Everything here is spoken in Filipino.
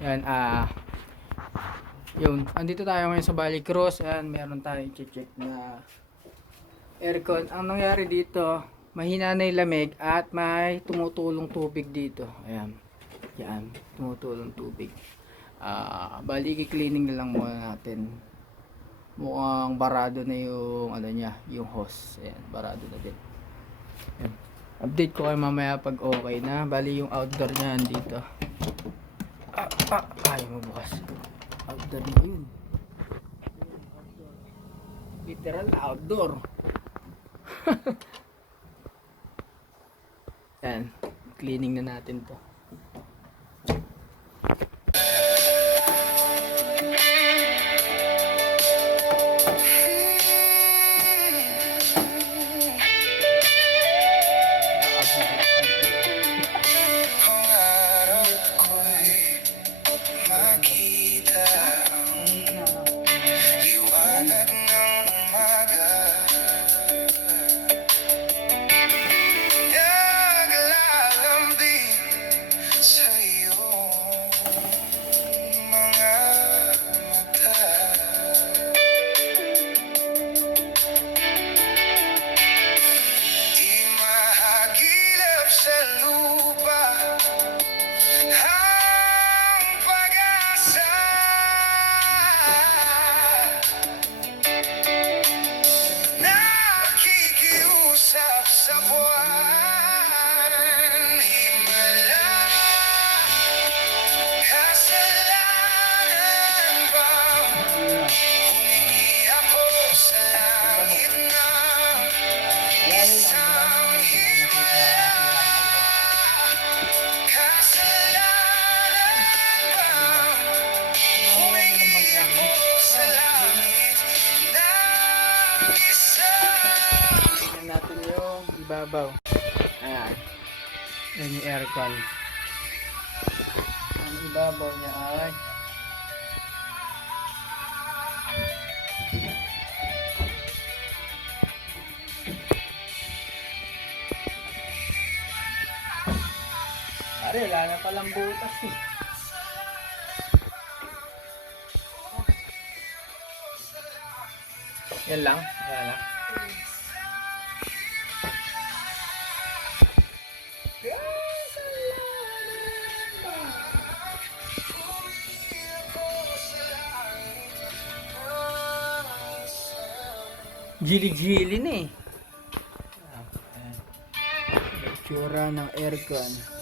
Yan, yun. Andito tayo ngayon sa Valley Cross. Ayan, meron tayong check na aircon. Ang nangyari dito, mahina na yung lamig at may tumutulong tubig dito. Ayan. Yan, tumutulong tubig. Bali, i-cleaning na lang muna natin. Mukhang barado na yung ano niya, yung hose. Ayan, barado na din. Ayan. Update ko kayo mamaya pag okay na. Bali, yung outdoor niya dito. Ayaw mo bukas. Outdoor na yun. Literal outdoor. Yan. Cleaning na natin to. Natin yung ibabaw. Ayan. Yan yung aircon. Ang ibabaw niya ay pare, wala na palang butas eh. Yan lang. Yan lang. Jili-jili na eh. Itsura ng aircon.